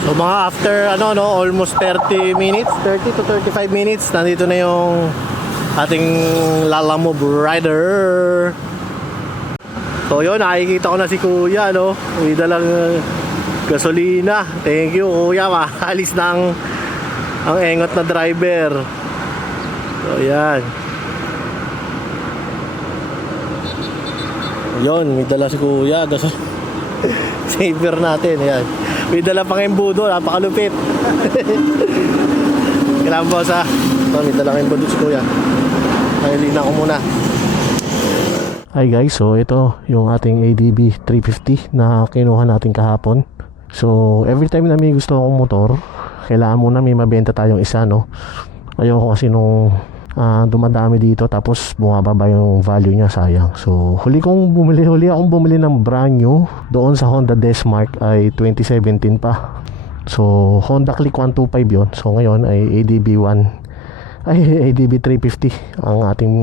So mga after ano no, almost 30 minutes, 30 to 35 minutes, nandito na yung ating Lala Move rider. So yun, nakikita ko na si Kuya no. May dalang uh, gasolina. Thank you Kuya, maalis na ang, ang engot na driver. So yan. Yun, may dala si Kuya. Gasol saver natin. Yan. May dala pang embudo, napakalupit. Kailangan po sa... Oh, may dala kang embudo si Kuya. Ay, lina ko muna. Hi guys, so ito yung ating ADB 350 na kinuha natin kahapon. So, every time na may gusto akong motor, kailangan muna may mabenta tayong isa, no? Ayoko kasi nung ah, dumadami dito tapos bumababa yung value niya sayang. So huli kong bumili huli akong bumili ng brand new doon sa Honda Desmark ay 2017 pa. So Honda Click 125 yon. So ngayon ay ADB 1 ay ADB 350 ang ating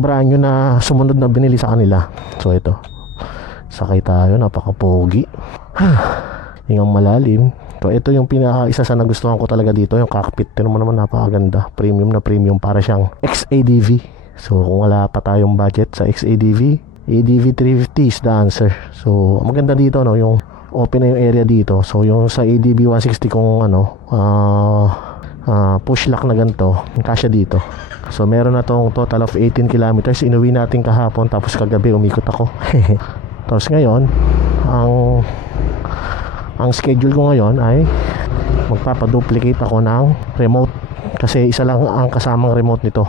brand new na sumunod na binili sa kanila. So ito. Sakay tayo, napaka-pogi. Hingang malalim. So ito yung pinaka isa sa nagustuhan ko talaga dito, yung cockpit. Tignan mo naman napakaganda. Premium na premium para siyang XADV. So kung wala pa tayong budget sa XADV, ADV 350 is the answer. So maganda dito no, yung open na yung area dito. So yung sa ADV 160 kung ano, ah ah, push lock na ganito, kasya dito. So meron na tong total of 18 kilometers. Inuwi natin kahapon tapos kagabi umikot ako. tapos ngayon, ang ang schedule ko ngayon ay magpapaduplicate ako ng remote. Kasi isa lang ang kasamang remote nito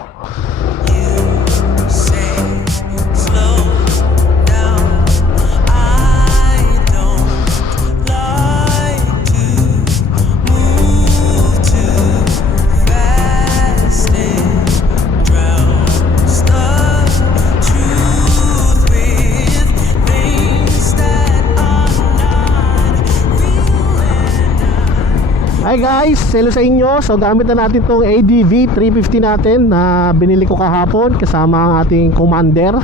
hello sa inyo. So gamit na natin tong ADV 350 natin na binili ko kahapon kasama ang ating commander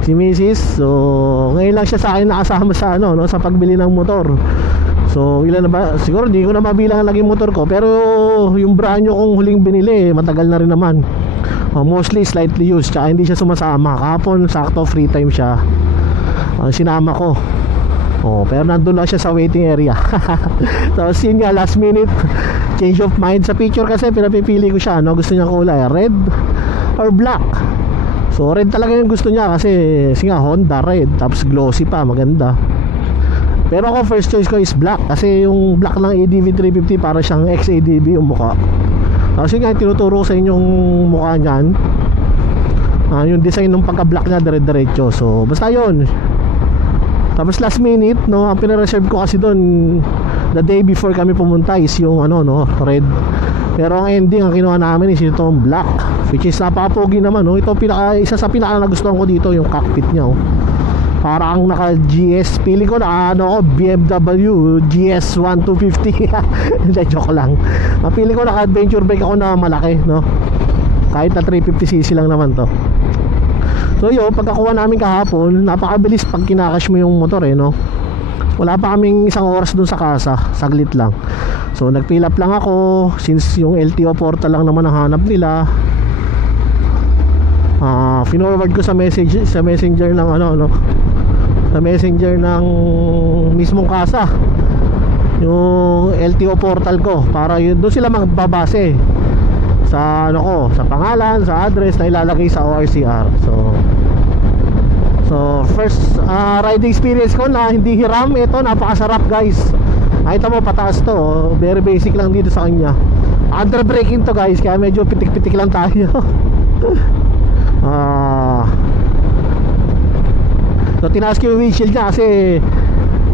si Mrs. So ngayon lang siya sa akin nakasama sa ano no sa pagbili ng motor. So ilan na ba? Siguro hindi ko na mabilang ang laging motor ko pero yung brand new kong huling binili matagal na rin naman. Oh, mostly slightly used tsaka hindi siya sumasama. Kahapon sakto free time siya. Ang sinama ko. Oh, pero nandun lang siya sa waiting area. Tapos yun nga, last minute, change of mind. Sa picture kasi, pinapipili ko siya. No? Gusto niya kulay, red or black. So, red talaga yung gusto niya kasi, kasi nga, Honda red. Tapos glossy pa, maganda. Pero ako, first choice ko is black. Kasi yung black ng ADV 350, para siyang XADV yung mukha. Tapos yun nga, tinuturo ko sa inyong mukha niyan. Ah, yung design ng pagka-black niya, dire-diretso. So, basta yun. Tapos last minute, no, ang pinareserve ko kasi doon the day before kami pumunta is yung ano, no, red. Pero ang ending ang kinuha namin is itong black, which is napakapogi naman, no. Ito pinaka isa sa pinaka nagustuhan ko dito yung cockpit niya, oh. Para ang naka GS, pili ko na ano ko BMW GS 1250. Hindi joke lang. Ang pili ko naka adventure bike ako na malaki, no. Kahit na 350cc lang naman to. So yun, pagkakuha namin kahapon, napakabilis pag kinakash mo yung motor eh, no? Wala pa kaming isang oras dun sa kasa, saglit lang. So nag-fill up lang ako, since yung LTO portal lang naman ang hanap nila. Ah, finorward ko sa message sa messenger ng ano no sa messenger ng mismong kasa yung LTO portal ko para yun doon sila magbabase sa ano ko, sa pangalan, sa address na ilalagay sa ORCR. So So first ah, ride experience ko na hindi hiram, ito napakasarap guys. Nakita mo pataas to, oh. very basic lang dito sa kanya. Under braking to guys, kaya medyo pitik-pitik lang tayo. Ah So tinaas ko yung windshield niya kasi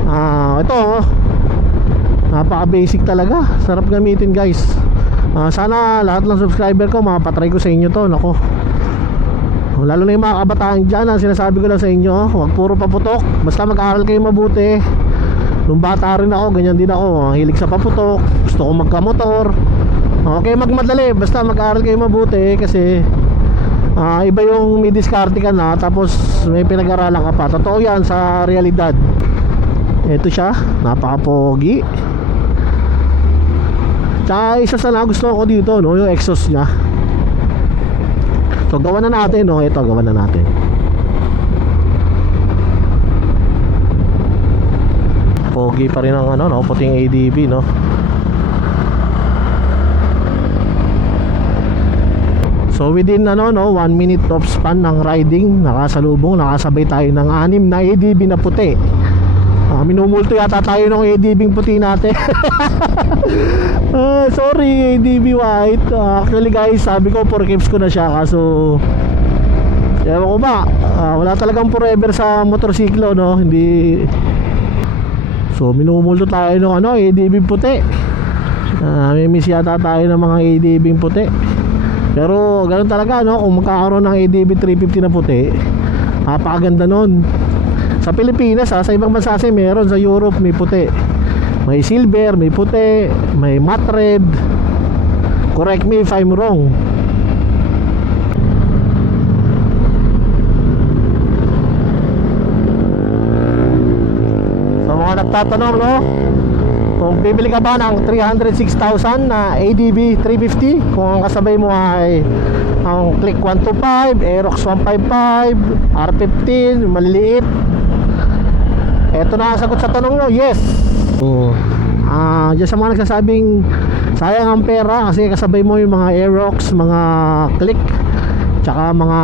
ah ito oh, napaka basic talaga sarap gamitin guys Ah, sana lahat ng subscriber ko mapatry ko sa inyo to nako lalo na yung mga kabataan dyan ang sinasabi ko lang sa inyo huwag puro paputok. Basta mag-aral kayo mabuti. Nung bata rin ako ganyan din ako. Hilig sa paputok gusto ko magkamotor. Okay magmadali. Basta mag-aral kayo mabuti kasi ah, iba yung may diskarte ka na tapos may pinag-aralan ka pa. Totoo yan sa realidad. Ito siya napaka-pogi. Tsaka isa sa nagustuhan ko dito, no, yung exhaust niya. So gawa na natin, no. Ito, gawa na natin. Pogi pa rin ang ano, no, puting ADB, no. So within ano no, 1 minute of span ng riding, nakasalubong, nakasabay tayo ng anim na ADB na puti. Ah, minumulto yata tayo ng ADB puti natin. Ah, sorry ADB white. Ah, actually guys, sabi ko 4 keeps ko na siya kaso Ewan ko ba, ah, wala talagang forever sa motorsiklo no, hindi So minumulto tayo ng ano, ADB puti. Ah, may miss yata tayo ng mga ADB puti. Pero ganun talaga no, kung magkakaroon ng ADB 350 na puti, napakaganda nun. Sa Pilipinas ha, sa ibang bansa kasi meron, sa Europe may puti. May silver, may puti, may matte red. Correct me if I'm wrong. Sa mga nagtatanong no, kung bibili ka ba ng 306,000 na ADB 350 kung ang kasabay mo ay ang Click 125, Aerox 155, R15, yung maliliit Eto na ang sagot sa tanong nyo, yes. Oo. Ah, dyan sa mga nagsasabing sayang ang pera kasi kasabay mo yung mga Aerox, mga Click tsaka mga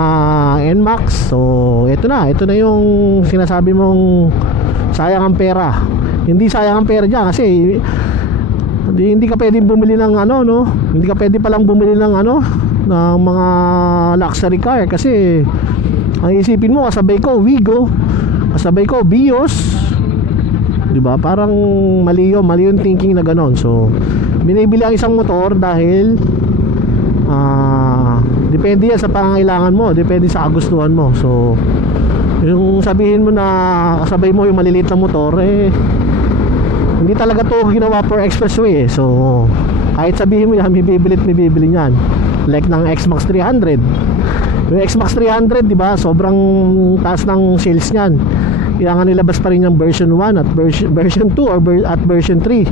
NMAX. So eto na, ito na yung sinasabi mong sayang ang pera. Hindi sayang ang pera dyan kasi hindi, hindi ka pwedeng bumili ng ano no? Hindi ka pwede palang bumili ng ano ng mga luxury car kasi ang isipin mo kasabay ko Wigo kasabay ko Bios di ba? Parang mali yun mali yung thinking na ganon. So binibili ang isang motor dahil ah depende yan sa pangangailangan mo depende sa kagustuhan mo. So yung sabihin mo na kasabay mo yung maliliit na motor eh hindi talaga to ginawa for expressway eh. so kahit sabihin mo yan may bibili may bibili niyan. Like ng XMAX 300 yung XMAX 300 di ba? Sobrang taas ng sales niyan kailangan nilabas pa rin yung version 1 at version, version 2 or ver- at version 3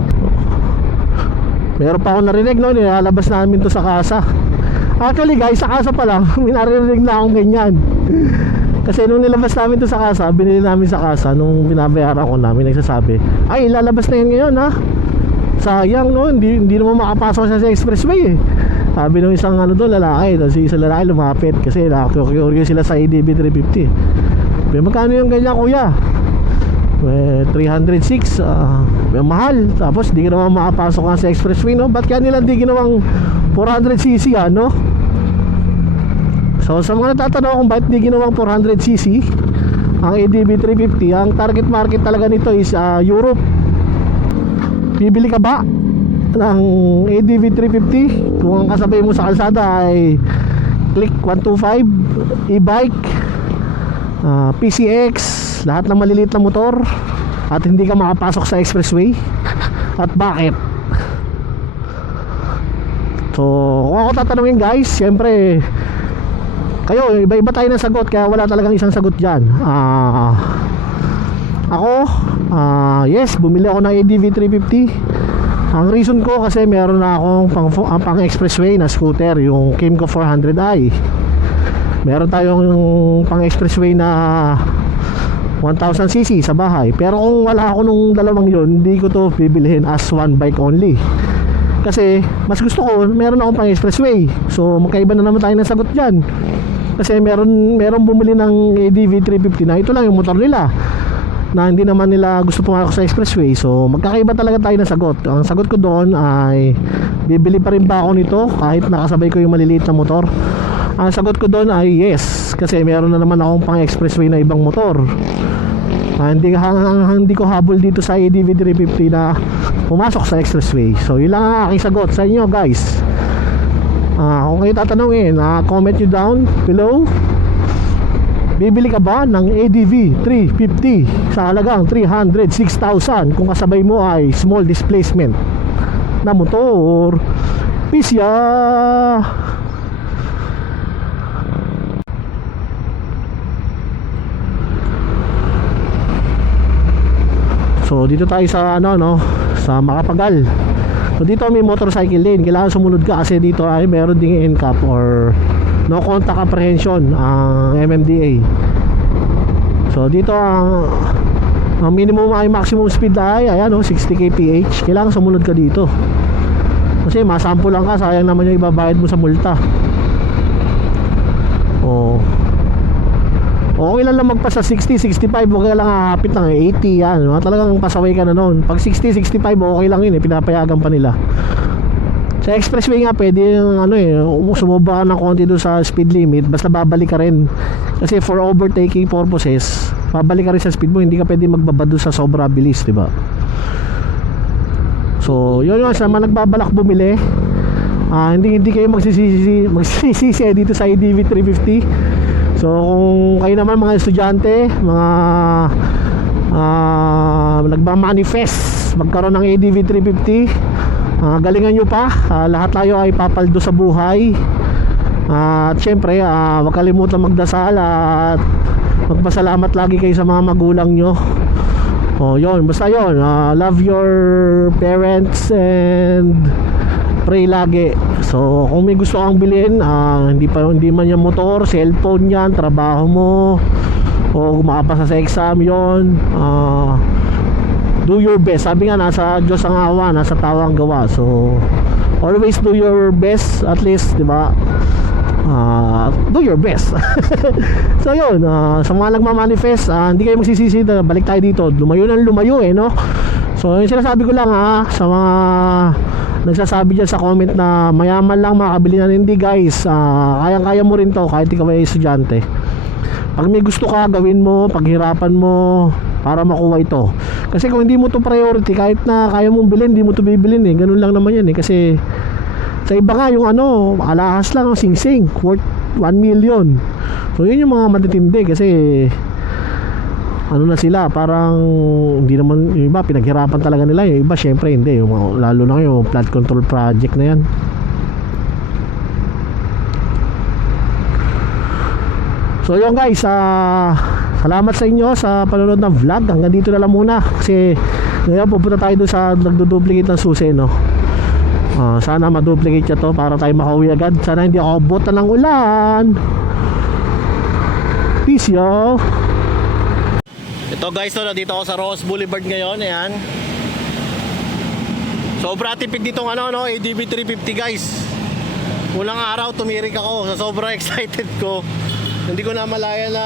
meron pa ako narinig no? Nilalabas namin to sa kasa. Actually guys sa kasa pa lang may narinig na akong ganyan. Kasi nung nilabas namin to sa kasa binili namin sa kasa nung binabayaran ko namin nagsasabi ay ilalabas na yun ngayon ha? Sayang no? Hindi, hindi naman makapasok siya sa expressway eh. Sabi nung isang ano doon lalaki tapos isang lalaki lumapit kasi nakakurious sila sa ADB 350 may magkano yung ganyan kuya? Eh, 306 ah, may mahal. Tapos di naman makapasok nga sa expressway no? Ba't kaya nila di ginawang 400cc ano? So sa mga natatanong kung bakit di ginawang 400cc ang ADB 350 ang target market talaga nito is ah, Europe. Bibili ka ba ng ADV 350 kung ang kasabay mo sa kalsada ay Click 125 e-bike ah, PCX lahat ng maliliit na motor at hindi ka makapasok sa expressway. At bakit? So kung ako tatanungin guys syempre kayo iba-iba tayo ng sagot kaya wala talagang isang sagot dyan. Ah ako ah yes bumili ako ng ADV 350 ang reason ko kasi meron na akong pang, ah, pang expressway na scooter yung Kimco 400i meron tayong pang expressway na 1000cc sa bahay. Pero kung wala ako nung dalawang yon hindi ko to bibilihin as one bike only. Kasi mas gusto ko meron akong pang expressway. So magkaiba na naman tayo ng sagot dyan. Kasi meron meron bumili ng ADV 350 na ito lang yung motor nila na hindi naman nila gusto pumasok sa expressway. So magkakaiba talaga tayo ng sagot. Ang sagot ko doon ay bibili pa rin ba ako nito kahit nakasabay ko yung maliliit na motor ang sagot ko doon ay yes kasi meron na naman akong pang expressway na ibang motor Ah, hindi, hang, hindi ko habol dito sa ADV 350 na pumasok sa expressway so yun lang ang aking sagot sa inyo guys Ah, kung kayo tatanungin na comment nyo down below Bibili ka ba ng ADV 350 sa halagang 306,000 kung kasabay mo ay small displacement na motor? Pisya! So dito tayo sa ano no, sa Makapagal. So dito may motorcycle lane, kailangan sumunod ka kasi dito ay meron ding NCAP or no contact apprehension ang MMDA. So dito ang ang minimum ay maximum speed ay ayan oh 60 kph. Kailangan sumunod ka dito. Kasi masample lang ka, sayang naman yung ibabayad mo sa multa. Oh. Okay lang lang magpa sa 60, 65, okay lang hahapit ng 80 yan. no? Talagang pasaway ka na noon. Pag 60, 65, okay lang yun eh, pinapayagan pa nila. Sa expressway nga pwede yung ano eh, sumubra ka ng konti doon sa speed limit basta babalik ka rin. Kasi for overtaking purposes, babalik ka rin sa speed mo, hindi ka pwede magbaba doon sa sobra bilis, di ba? So, yun yun sa mga nagbabalak bumili. Ah, hindi hindi kayo magsisisi magsisisi dito sa ADV 350. So, kung kayo naman mga estudyante, mga ah nagma-manifest magkaroon ng ADV 350, ah, galingan nyo pa. Ah, lahat tayo ay papaldo sa buhay. Ah, at syempre, ah, wag kalimutan magdasal at magpasalamat lagi kayo sa mga magulang nyo. Oh, yon basta yon. Ah, love your parents and pray lagi. So, kung may gusto kang bilhin, ah, hindi pa hindi man yung motor, cellphone 'yan, trabaho mo o makapasa sa exam 'yon. Ah, do your best. Sabi nga nasa Diyos ang awa, nasa tao ang gawa. So, always do your best at least, 'di ba? Ah, do your best. so yun, ah, sa mga nagmamanifest, ah, hindi kayo magsisisi na balik tayo dito. Lumayo ng lumayo eh, no? So yung sinasabi ko lang ha, sa mga nagsasabi dyan sa comment na mayaman lang makabili na hindi guys, ah, kayang-kaya mo rin to kahit ikaw ay estudyante. Pag may gusto ka, gawin mo, paghirapan mo para makuha ito. Kasi kung hindi mo to priority, kahit na kaya mong bilhin, hindi mo to bibilin eh. Ganun lang naman yan eh. Kasi sa nga yung ano, alahas lang ang sing-sing worth 1 million. So yun yung mga matitindi kasi ano na sila, parang hindi naman yung iba pinaghirapan talaga nila, yung iba syempre hindi, yung lalo na yung flood control project na yan. So yun guys, ah salamat sa inyo sa panonood ng vlog. Hanggang dito na lang muna kasi ngayon pupunta tayo doon sa nagduduplicate ng susi no. Ah, sana maduplicate siya to para tayo makauwi agad. Sana hindi ako abutan ng ulan. Peace yo. Ito guys, no, nandito ako sa Rose Boulevard ngayon. Ayan. Sobra tipid ditong ano, no, ADB 350 guys. Unang araw tumirik ako. Sa sobra excited ko. Hindi ko na malaya na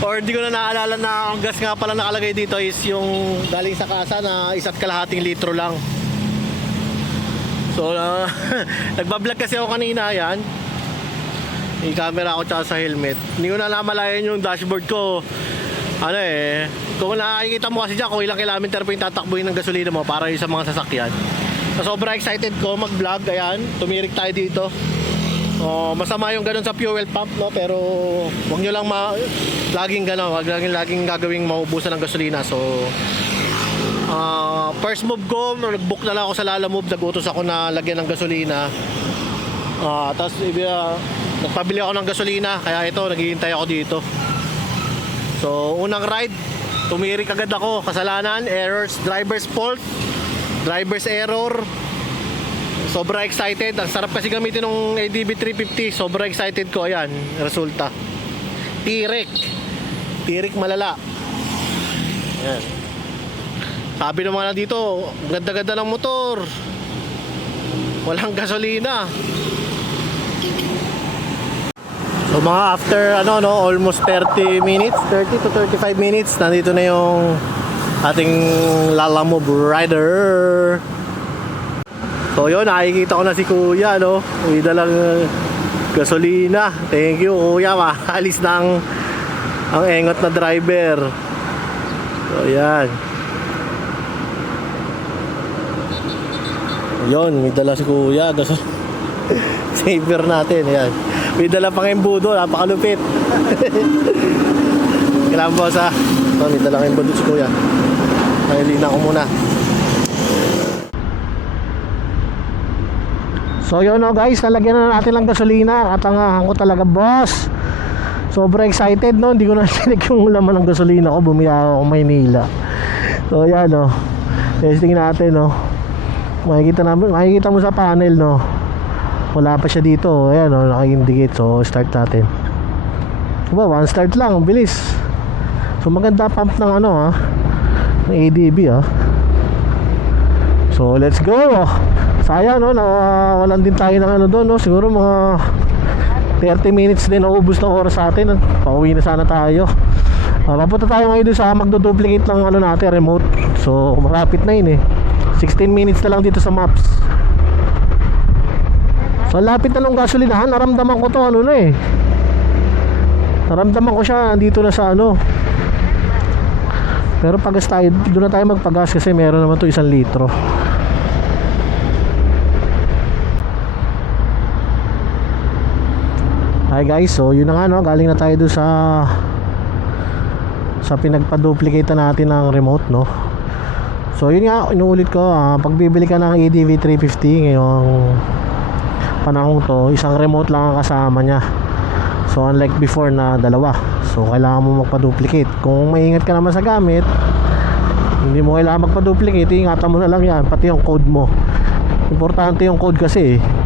or hindi ko na naalala na ang gas nga pala nakalagay dito is yung galing sa kasa na isa't kalahating litro lang. So, uh, nagbablog kasi ako kanina yan. Yung camera ko tsaka sa helmet. Hindi ko na namalayan yung dashboard ko. Ano eh, kung nakikita mo kasi dyan kung ilang kilometer po yung tatakbuhin ng gasolina mo para yung sa mga sasakyan. So, sobrang excited ko mag-vlog. Ayan, tumirik tayo dito. Oh, masama yung ganun sa fuel pump no pero wag niyo lang ma laging gano'n, wag laging laging gagawing maubusan ng gasolina. So Ah, first move ko, nag-book na lang ako sa Lala Move, nagutos ako na lagyan ng gasolina. Ah, tapos ibi- ah, nagpabili ako ng gasolina, kaya ito naghihintay ako dito. So, unang ride, tumirik agad ako, kasalanan, errors, driver's fault, driver's error. Sobra excited. Ang sarap kasi gamitin ng ADB 350. Sobra excited ko. Ayan, resulta. Tirik. Tirik malala. Ayan. Sabi ng mga dito, ganda-ganda ng motor. Walang gasolina. So mga after ano no, almost 30 minutes, 30 to 35 minutes, nandito na yung ating Lalamove rider. So yun, nakikita ko na si Kuya no. May dalang gasolina. Thank you Kuya, maalis ang, ang engot na driver. So yan. Yon, may dala si Kuya. Gas Saver natin, yan. May dala pang embudo, napakalupit. Kailangan boss ha. So, may dala kang embudo si Kuya. Pailina ko muna. So yun no guys, nalagyan na natin lang gasolina. Katangahan ko talaga boss. Sobra excited no, hindi ko na tinig yung laman ng gasolina ko. Bumiyako ako Maynila. So yan no. Testing natin no. Makikita namin makikita mo sa panel no wala pa siya dito ayan no naka-indicate so start natin Diba, one start lang, ang bilis. So maganda pump ng ano ha, ng ADB ha. So let's go. Sayang no, nawalan din tayo ng ano doon no, siguro mga 30 minutes din naubos ng oras sa atin. Pauwi na sana tayo. Uh, papunta tayo ngayon sa magdo-duplicate ng ano natin, remote. So malapit na yun eh. 16 minutes na lang dito sa maps. So lapit na nung gasolinahan, naramdaman ko to ano na eh. Naramdaman ko siya dito na sa ano. Pero pagas tayo, doon na tayo magpagas kasi meron naman to isang litro. Hi guys, so yun na nga no, galing na tayo doon sa sa pinagpa-duplicate natin ng remote no. So yun nga, inuulit ko, ah, pag ka ng ADV 350 ngayong panahon to, isang remote lang ang kasama niya. So unlike before na dalawa. So kailangan mo magpa-duplicate. Kung maingat ka naman sa gamit, hindi mo kailangan magpa-duplicate, ingatan mo na lang yan, pati yung code mo. Importante yung code kasi eh.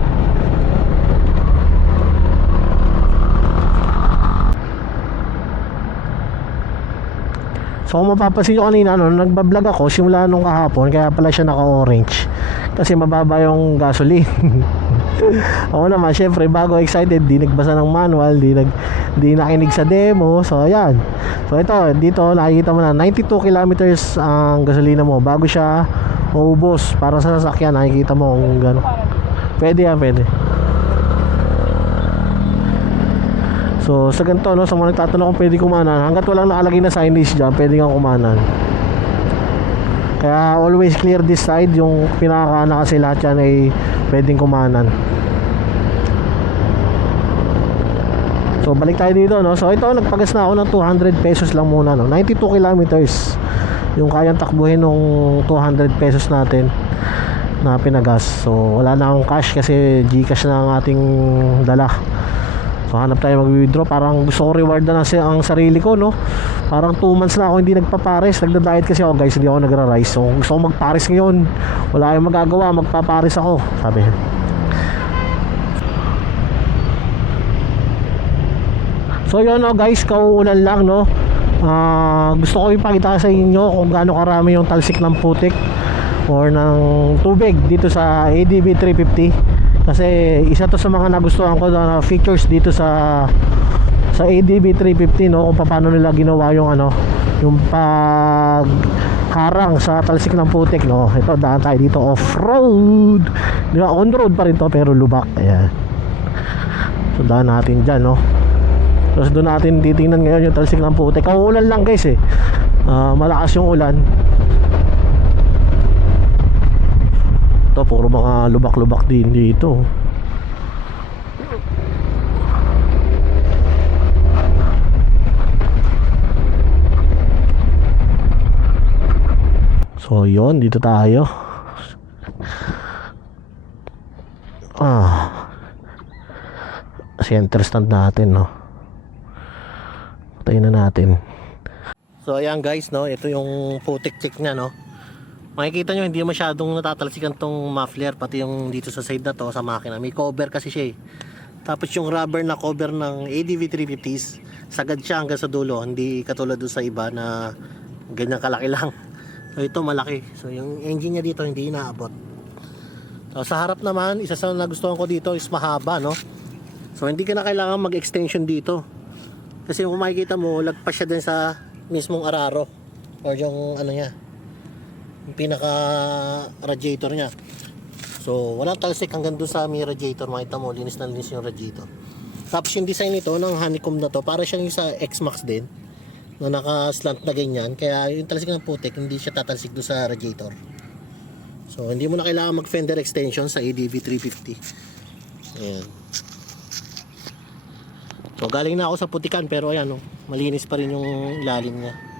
So kung mapapansin nyo kanina, no, nagbablog ako simula nung kahapon, kaya pala siya naka-orange. Kasi mababa yung gasoline. ako naman, syempre, bago excited, di nagbasa ng manual, di, nag, di nakinig sa demo. So ayan. So ito, dito nakikita mo na 92 kilometers ang gasolina mo bago siya maubos. Para sa sasakyan, nakikita mo kung gano'n. Pwede yan, pwede. So sa ganito no, sa mga nagtatanong kung pwede kumanan, hanggat walang nakalagay na signage dyan, pwede kang kumanan. Kaya always clear this side, yung pinakakana kasi lahat yan ay pwedeng kumanan. So balik tayo dito no. So ito nagpagas na ako ng 200 pesos lang muna no. 92 kilometers yung kayang takbuhin ng 200 pesos natin na pinagas. So wala na akong cash kasi GCash na ang ating dala. Hanap tayo mag-withdraw. Parang gusto ko reward na si ang sarili ko no? Parang 2 months na ako hindi nagpapares. Nagda-diet kasi ako. Guys Hindi ako nagra-rise So gusto ko magpares ngayon. Wala kayong magagawa. Magpapares ako Sabi So yun no guys. Kauulan lang no? Ah, Gusto ko ipakita sa inyo Kung gaano karami yung talsik ng putik Or ng tubig Dito sa ADB 350 kasi isa to sa mga nagustuhan ko na features dito sa sa ADB 350 no? Kung paano nila ginawa yung ano yung pag harang sa talsik ng putik no? Ito daan tayo dito off road di ba on road pa rin to pero lubak. Ayan. So daan natin dyan no? Tapos doon natin titingnan ngayon yung talsik ng putik. Kauulan lang guys eh. Ah, malakas yung ulan Ito, puro mga lubak-lubak din dito. So, yon dito tayo. Ah. Center stand natin, no. Patayin na natin. So, ayan guys, no. Ito yung putik check niya, no makikita nyo hindi masyadong natatalsikan tong muffler pati yung dito sa side na to sa makina. May cover kasi siya eh. Tapos yung rubber na cover ng ADV 350s sagad siya hanggang sa dulo. Hindi katulad doon sa iba na ganyan kalaki lang. So ito malaki. So yung engine niya dito hindi inaabot. So, sa harap naman isa sa nagustuhan ko dito is mahaba no? So hindi ka na kailangan mag extension dito. Kasi kung makikita mo lagpas siya din sa mismong araro or yung ano niya yung pinaka radiator niya. So walang talsik hanggang doon sa may radiator. Makita mo linis na linis yung radiator. Tapos yung design nito ng honeycomb na to para siyang yung sa X-Max din na naka slant na ganyan. Kaya yung talsik ng putik hindi siya tatalsik doon sa radiator. So hindi mo na kailangan mag fender extension sa ADV 350 ayan. So galing na ako sa putikan pero ayan oh, malinis pa rin yung ilalim niya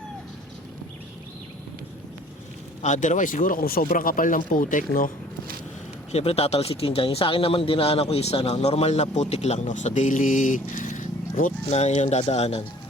Otherwise, siguro kung sobrang kapal ng putik, no? Siyempre, tatalsikin dyan. Yung sa akin naman, dinaanan ko isa, no? Normal na putik lang, no? Sa daily route na yung dadaanan.